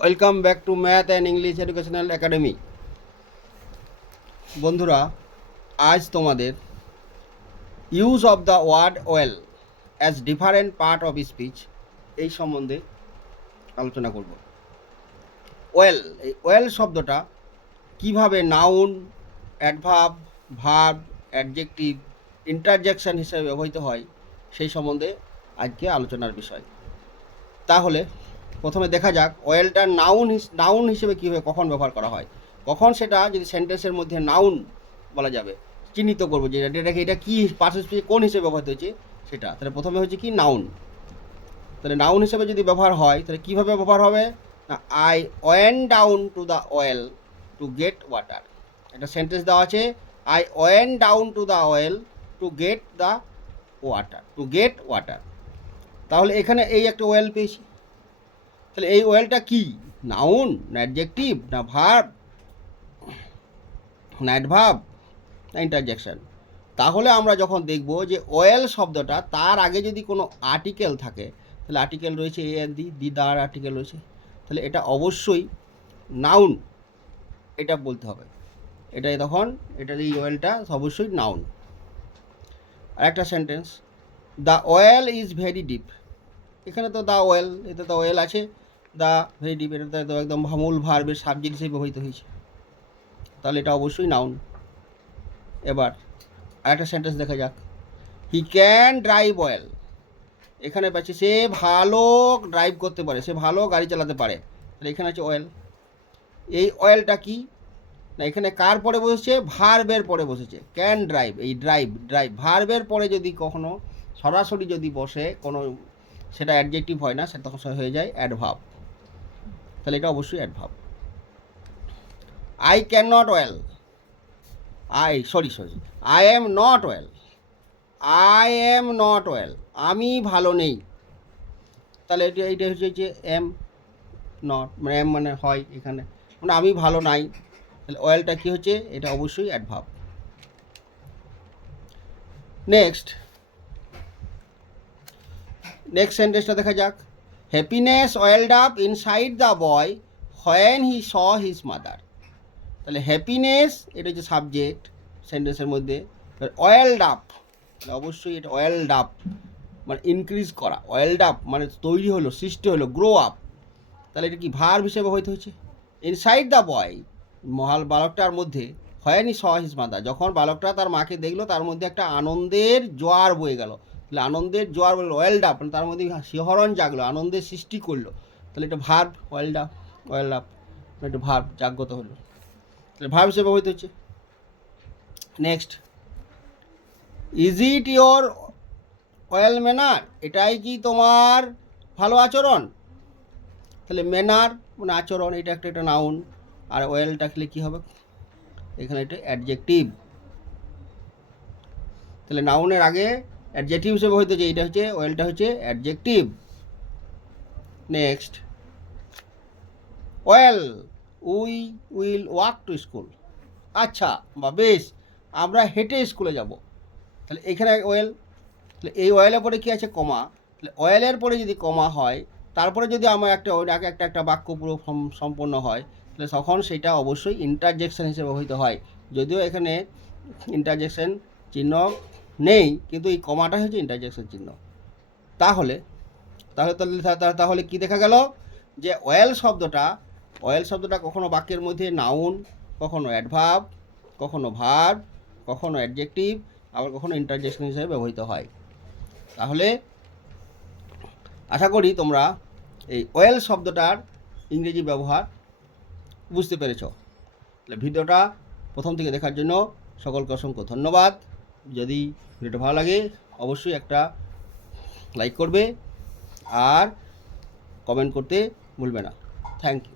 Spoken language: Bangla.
Welcome back to math and English educational academy. বন্ধুরা, আজ তোমাদের use of the word well as different part of speech এই সম্বন্ধে আলোচনা করব। ওয়েল, এই ওয়েল শব্দটা কিভাবে noun, adverb, verb, adjective, interjection হিসেবে ব্যবহৃত হয় সেই সম্বন্ধে আজকে আলোচনার বিষয়। তাহলে প্রথমে দেখা যাক ওয়েলটা নাউন হিসেবে কীভাবে কখন ব্যবহার করা হয়, কখন সেটা যদি সেন্টেন্সের মধ্যে নাউন বলা যাবে, চিহ্নিত করবো যে এটাকে এটা কী পার্টিসিপেট কোন হিসেবে ব্যবহৃত হয়েছে সেটা। তাহলে প্রথমে হচ্ছে কি নাউন। তাহলে নাউন হিসেবে যদি ব্যবহার হয় তাহলে কীভাবে ব্যবহার হবে না, I when down to the well to get water. একটা সেন্টেন্স দেওয়া আছে, I when down to the well to get the water, to get water. তাহলে এখানে এই একটা ওয়েল পেয়েছি। তাহলে এই ওয়েলটা কি, নাউন না অ্যাডজেক্টিভ না ভার্ব না অ্যাডভার্ব না ইন্টারজেকশন? তাহলে আমরা যখন দেখব যে ওয়েল শব্দটা তার আগে যদি কোনো আর্টিকেল থাকে, তাহলে আর্টিকেল রয়েছে এ আর দি দ্বারা আর্টিকেল রয়েছে, তাহলে এটা অবশ্যই নাউন, এটা বলতে হবে। এটাই তখন এটার এই ওয়েলটা অবশ্যই নাউন। আর একটা sentence, the well is very deep. এখানে তো দ্য ওয়েল, এতে তো ওয়েল আছে, দ্য ভেরি ডিপ, এটা তো একদম মূল ভার্বের সাবজেক্ট হিসেবে ব্যবহৃত হয়েছে, তাহলে এটা অবশ্যই নাউন। এবার আরেকটা সেন্টেন্স দেখা যাক, হি ক্যান ড্রাইভ ওয়েল। এখানে পাচ্ছি সে ভালো ড্রাইভ করতে পারে, সে ভালো গাড়ি চালাতে পারে, তাহলে এখানে আছে ওয়েল। এই ওয়েলটা কি না, এখানে কার পরে বসেছে, ভার্বের পরে বসেছে। ক্যান ড্রাইভ, এই ড্রাইভ ড্রাইভ ভার্বের পরে যদি কখনো সরাসরি যদি বসে কোনো, সেটা অ্যাডজেক্টিভ হয় না, সেটা তখন হয়ে যায় অ্যাডভার্ব, তাহলে এটা অবশ্যই adverb. I can not well, I am not well, I am not well, আমি ভালো নেই। তাহলে এইটা হচ্ছে এম নট, মানে এম মানে হয়, এখানে মানে আমি ভালো নাই, তাহলে ওয়েলটা কী হচ্ছে, এটা অবশ্যই অ্যাডভার্ব। নেক্সট সেন্টেন্সটা দেখা যাক, happiness welled up inside the boy when he saw his mother. তাহলে হ্যাপিনেস এটা হচ্ছে সাবজেক্ট সেন্টেন্সের মধ্যে, ওয়েলড আপ অবশ্যই এটা ওয়েলড আপ মানে ইনক্রিজ করা, ওয়েলড আপ মানে তৈরি হলো, সৃষ্টি হলো, গ্রো আপ, তাহলে এটা কি ভার্ব হিসেবে ব্যবহৃত হয়েছে। ইনসাইড দ্য বয়, মহাল বালকটার মধ্যে, হয়নি স হিজ মাদার, যখন বালকটা তার মাকে দেখলো তার মধ্যে একটা আনন্দের জোয়ার বয়ে গেল, তাহলে আনন্দের জোয়ার বললো ওয়েলড আপ, তার মধ্যে শিহরণ জাগলো, আনন্দের সৃষ্টি করলো, তাহলে এটা ভার্ব, ওয়েলড আপ, ওয়েলড আপ এটা ভার্ব, জাগ্রত হলো, তাহলে ভার্ব হিসেবে ব্যবহৃত হচ্ছে। Next, is it your well manner, এটাই কি তোমার ভালো আচরণ। তাহলে ম্যানার মানে আচরণ, এটা একটা নাউন, আর ওয়েলটা খেলে কী হবে, এখানে এটা অ্যাডজেক্টিভ, তাহলে নাউনের আগে অ্যাডজেক্টিভ হিসেবে হয়তো যে এটা হচ্ছে ওয়েলটা হচ্ছে adjective. Next, well we will walk to school. আচ্ছা বা বেশ, আমরা হেঁটে স্কুলে যাব, তাহলে এখানে ওয়েল, তাহলে এই ওয়েলের পরে কী আছে, কমা, তাহলে ওয়েলের পরে যদি কমা হয়, তারপরে যদি আমার একটা বাক্য পুরো সম্পন্ন হয়, তাহলে তখন সেটা অবশ্যই ইন্টারজেকশন হিসেবে ব্যবহৃত হয়। যদিও এখানে ইন্টারজেকশন চিহ্ন নেই, কিন্তু এই কমাটা হচ্ছে ইন্টারজেকশন চিহ্ন। তাহলে তাহলে তাহলে কী দেখা গেল, যে ওয়েল শব্দটা কখনো বাক্যের মধ্যে নাউন, কখনো অ্যাডভার্ব, কখনো ভার্ব, কখনো অ্যাডজেক্টিভ, আবার কখনো ইন্টারজেকশন হিসেবে ব্যবহৃত হয়। তাহলে আশা করি তোমরা এই ওয়েল শব্দটার ইংরেজি ব্যবহার বুঝতে পেরেছ। তাহলে ভিডিওটা প্রথম থেকে দেখার জন্য সকলকে অসংখ্য ধন্যবাদ। যদি ভিডিওটা ভালো লাগে অবশ্যই একটা লাইক করবে আর কমেন্ট করতে ভুলবে না। Thank you.